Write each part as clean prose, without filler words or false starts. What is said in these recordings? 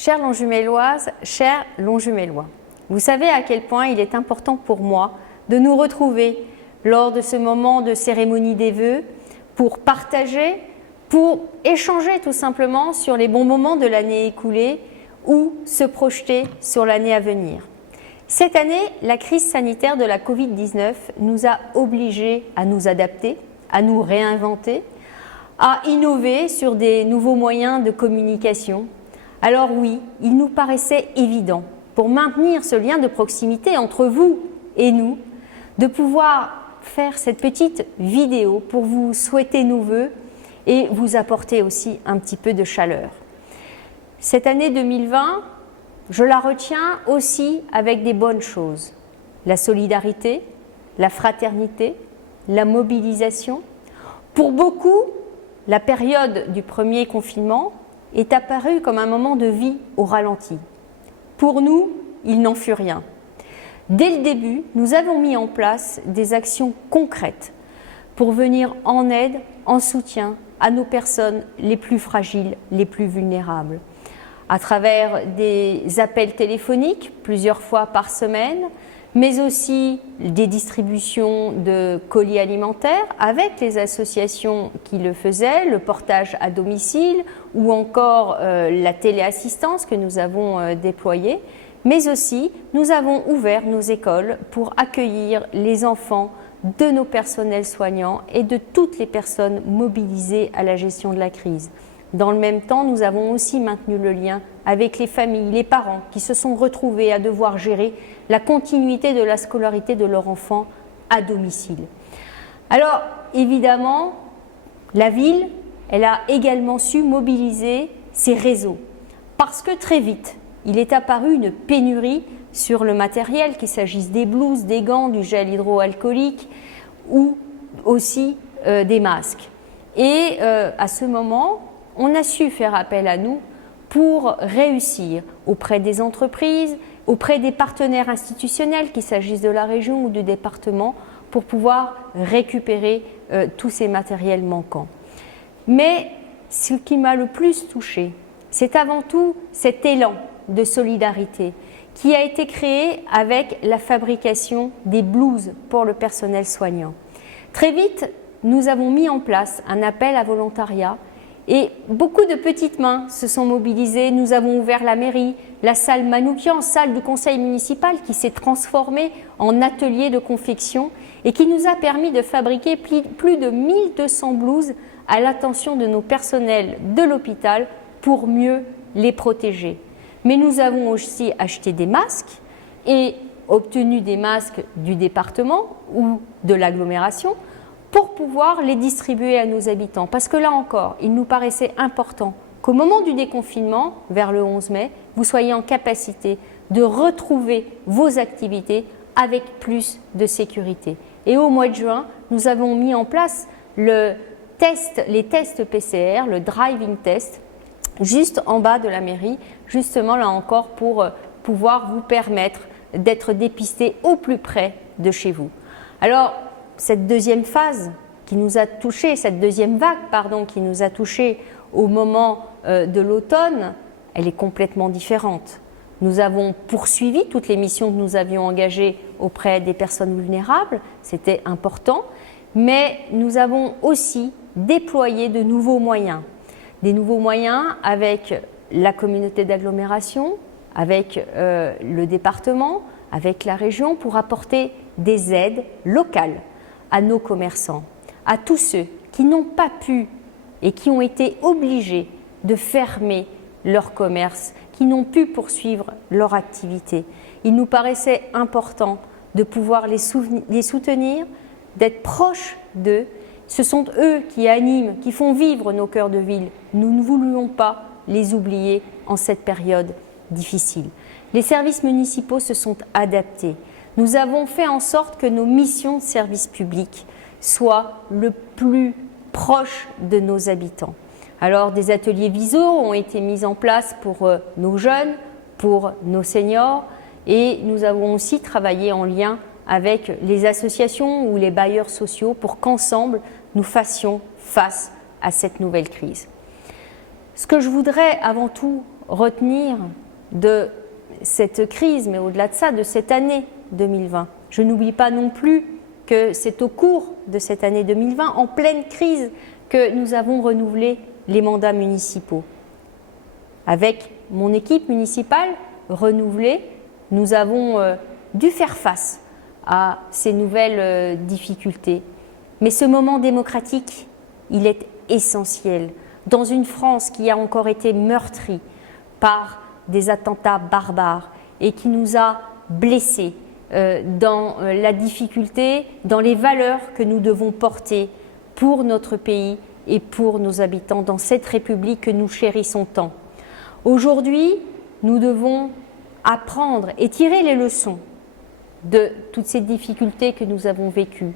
Chère Longjumelloise, chers Longjumellois, vous savez à quel point il est important pour moi de nous retrouver lors de ce moment de cérémonie des vœux pour partager, pour échanger tout simplement sur les bons moments de l'année écoulée ou se projeter sur l'année à venir. Cette année, la crise sanitaire de la Covid-19 nous a obligés à nous adapter, à nous réinventer, à innover sur des nouveaux moyens de communication. Alors oui, il nous paraissait évident, pour maintenir ce lien de proximité entre vous et nous, de pouvoir faire cette petite vidéo pour vous souhaiter nos vœux et vous apporter aussi un petit peu de chaleur. Cette année 2020, je la retiens aussi avec des bonnes choses. La solidarité, la fraternité, la mobilisation. Pour beaucoup, la période du premier confinement est apparue comme un moment de vie au ralenti. Pour nous, il n'en fut rien. Dès le début, nous avons mis en place des actions concrètes pour venir en aide, en soutien à nos personnes les plus fragiles, les plus vulnérables. À travers des appels téléphoniques plusieurs fois par semaine, mais aussi des distributions de colis alimentaires avec les associations qui le faisaient, le portage à domicile ou encore la téléassistance que nous avons déployée. Mais aussi, nous avons ouvert nos écoles pour accueillir les enfants de nos personnels soignants et de toutes les personnes mobilisées à la gestion de la crise. Dans le même temps, nous avons aussi maintenu le lien avec les familles, les parents qui se sont retrouvés à devoir gérer la continuité de la scolarité de leur enfant à domicile. Alors, évidemment, la ville, elle a également su mobiliser ses réseaux parce que très vite, il est apparu une pénurie sur le matériel, qu'il s'agisse des blouses, des gants, du gel hydroalcoolique ou aussi des masques. Et à ce moment, on a su faire appel à nous pour réussir auprès des entreprises, auprès des partenaires institutionnels, qu'il s'agisse de la région ou du département, pour pouvoir récupérer tous ces matériels manquants. Mais ce qui m'a le plus touchée, c'est avant tout cet élan de solidarité qui a été créé avec la fabrication des blouses pour le personnel soignant. Très vite, nous avons mis en place un appel à volontariat et beaucoup de petites mains se sont mobilisées. Nous avons ouvert la mairie, la salle Manoukian, salle du conseil municipal qui s'est transformée en atelier de confection et qui nous a permis de fabriquer plus de 1200 blouses à l'attention de nos personnels de l'hôpital pour mieux les protéger. Mais nous avons aussi acheté des masques et obtenu des masques du département ou de l'agglomération pour pouvoir les distribuer à nos habitants. Parce que là encore, il nous paraissait important qu'au moment du déconfinement, vers le 11 mai, vous soyez en capacité de retrouver vos activités avec plus de sécurité. Et au mois de juin, nous avons mis en place les tests PCR, le driving test, juste en bas de la mairie, justement là encore pour pouvoir vous permettre d'être dépisté au plus près de chez vous. Alors, cette deuxième phase qui nous a touchés, cette deuxième vague, qui nous a touchés au moment de l'automne, elle est complètement différente. Nous avons poursuivi toutes les missions que nous avions engagées auprès des personnes vulnérables, c'était important, mais nous avons aussi déployé de nouveaux moyens. Des nouveaux moyens avec la communauté d'agglomération, avec le département, avec la région pour apporter des aides locales à nos commerçants, à tous ceux qui n'ont pas pu et qui ont été obligés de fermer leur commerce, qui n'ont pu poursuivre leur activité. Il nous paraissait important de pouvoir les soutenir, d'être proches d'eux. Ce sont eux qui animent, qui font vivre nos cœurs de ville. Nous ne voulions pas les oublier en cette période difficile. Les services municipaux se sont adaptés. Nous avons fait en sorte que nos missions de service public soient le plus proches de nos habitants. Alors, des ateliers visio ont été mis en place pour nos jeunes, pour nos seniors, et nous avons aussi travaillé en lien avec les associations ou les bailleurs sociaux pour qu'ensemble, nous fassions face à cette nouvelle crise. Ce que je voudrais avant tout retenir de cette crise, mais au-delà de ça, de cette année 2020. Je n'oublie pas non plus que c'est au cours de cette année 2020, en pleine crise, que nous avons renouvelé les mandats municipaux. Avec mon équipe municipale renouvelée, nous avons dû faire face à ces nouvelles difficultés. Mais ce moment démocratique, il est essentiel. Dans une France qui a encore été meurtrie par des attentats barbares et qui nous a blessés dans la difficulté, dans les valeurs que nous devons porter pour notre pays et pour nos habitants, dans cette République que nous chérissons tant. Aujourd'hui, nous devons apprendre et tirer les leçons de toutes ces difficultés que nous avons vécues.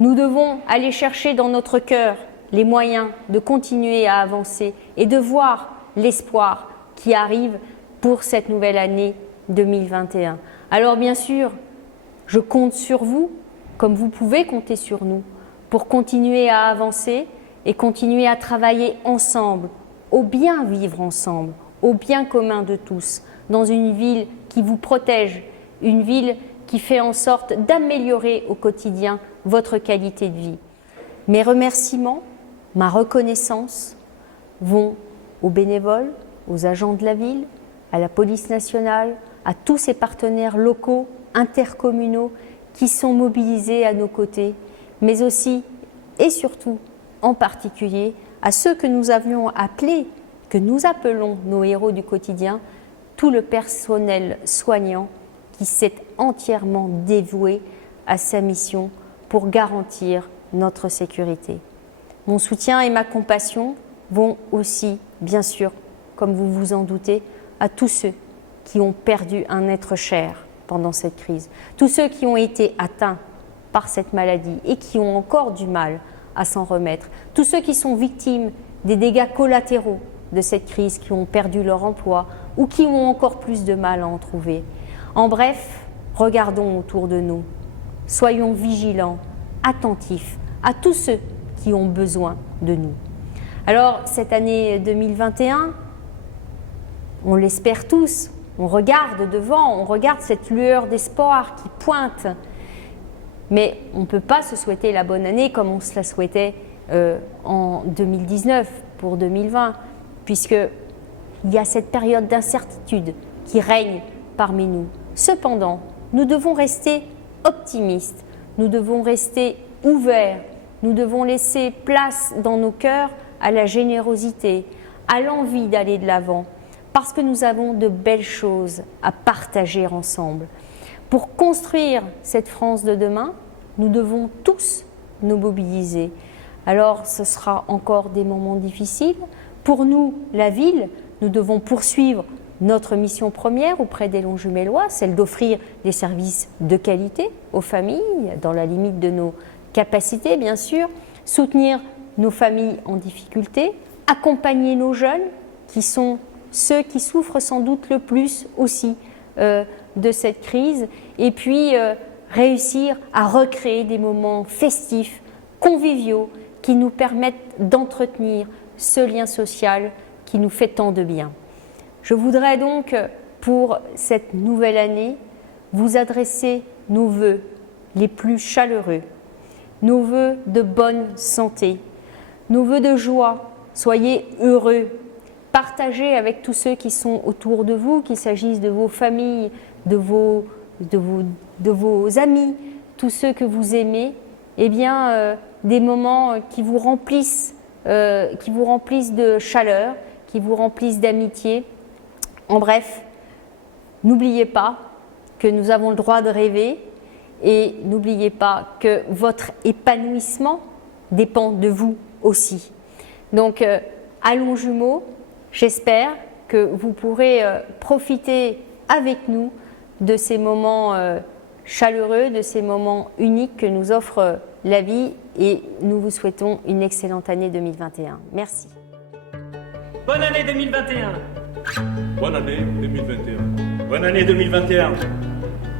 Nous devons aller chercher dans notre cœur les moyens de continuer à avancer et de voir l'espoir qui arrive pour cette nouvelle année 2021. Alors bien sûr, je compte sur vous, comme vous pouvez compter sur nous, pour continuer à avancer et continuer à travailler ensemble, au bien vivre ensemble, au bien commun de tous, dans une ville qui vous protège, une ville qui fait en sorte d'améliorer au quotidien votre qualité de vie. Mes remerciements, ma reconnaissance vont aux bénévoles, aux agents de la ville, à la police nationale, à tous ces partenaires locaux, intercommunaux qui sont mobilisés à nos côtés, mais aussi et surtout, en particulier, à ceux que nous avions appelés, que nous appelons nos héros du quotidien, tout le personnel soignant qui s'est entièrement dévoué à sa mission pour garantir notre sécurité. Mon soutien et ma compassion vont aussi, bien sûr, comme vous vous en doutez, à tous ceux qui ont perdu un être cher pendant cette crise, tous ceux qui ont été atteints par cette maladie et qui ont encore du mal à s'en remettre, tous ceux qui sont victimes des dégâts collatéraux de cette crise, qui ont perdu leur emploi ou qui ont encore plus de mal à en trouver. En bref, regardons autour de nous, soyons vigilants, attentifs à tous ceux qui ont besoin de nous. Alors, cette année 2021, on l'espère tous, on regarde devant, on regarde cette lueur d'espoir qui pointe, mais on ne peut pas se souhaiter la bonne année comme on se la souhaitait en 2019 pour 2020, puisqu'il y a cette période d'incertitude qui règne parmi nous. Cependant, nous devons rester optimistes, nous devons rester ouverts, nous devons laisser place dans nos cœurs à la générosité, à l'envie d'aller de l'avant, parce que nous avons de belles choses à partager ensemble. Pour construire cette France de demain, nous devons tous nous mobiliser. Alors, ce sera encore des moments difficiles. Pour nous, la ville, nous devons poursuivre notre mission première auprès des Longjumellois, celle d'offrir des services de qualité aux familles, dans la limite de nos capacités, bien sûr, soutenir nos familles en difficulté, accompagner nos jeunes, qui sont ceux qui souffrent sans doute le plus aussi de cette crise, et puis réussir à recréer des moments festifs, conviviaux, qui nous permettent d'entretenir ce lien social qui nous fait tant de bien. Je voudrais donc, pour cette nouvelle année, vous adresser nos vœux les plus chaleureux, nos vœux de bonne santé, nos vœux de joie. Soyez heureux, partagez avec tous ceux qui sont autour de vous, qu'il s'agisse de vos familles, de vos amis, tous ceux que vous aimez, eh bien, des moments qui vous remplissent de chaleur, qui vous remplissent d'amitié. En bref, n'oubliez pas que nous avons le droit de rêver et n'oubliez pas que votre épanouissement dépend de vous aussi. Donc, à Longjumeau, j'espère que vous pourrez profiter avec nous de ces moments chaleureux, de ces moments uniques que nous offre la vie, et nous vous souhaitons une excellente année 2021. Merci. Bonne année 2021. Bonne année 2021. Bonne année 2021.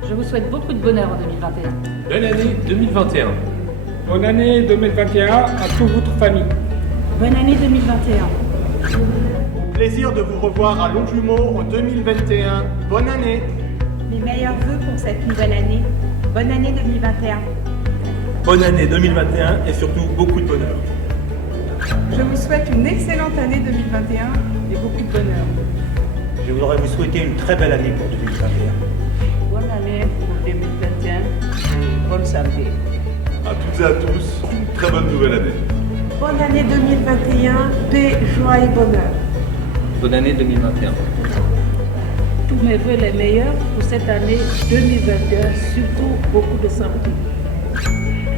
Je vous souhaite beaucoup de bonheur en 2021. Bonne année 2021. Bonne année 2021 à toute votre famille. Bonne année 2021. plaisir de vous revoir à Longjumeau en 2021. Bonne année! Mes meilleurs vœux pour cette nouvelle année. Bonne année 2021. Bonne année 2021 et surtout beaucoup de bonheur. Je vous souhaite une excellente année 2021 et beaucoup de bonheur. Je voudrais vous souhaiter une très belle année pour 2021. Bonne année pour 2021. Bonne santé. À toutes et à tous, une très bonne nouvelle année. Bonne année 2021, paix, joie et bonheur. Bonne année 2021. Tous mes vœux les meilleurs pour cette année 2021, surtout beaucoup de santé.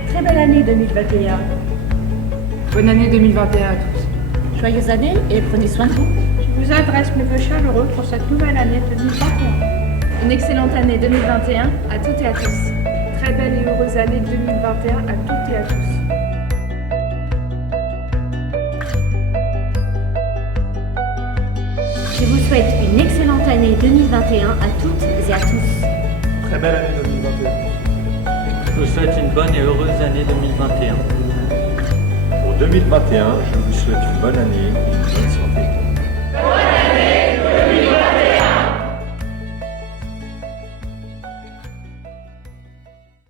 Très belle année 2021. Bonne année 2021 à tous. Joyeuse année et prenez soin de vous. Je vous adresse mes vœux chaleureux pour cette nouvelle année 2021. Une excellente année 2021 à toutes et à tous. Très belle et heureuse année 2021 à toutes et à tous. Je vous souhaite une excellente année 2021 à toutes et à tous. Très belle année 2021. Je vous souhaite une bonne et heureuse année 2021. Pour 2021, je vous souhaite une bonne année et une bonne santé.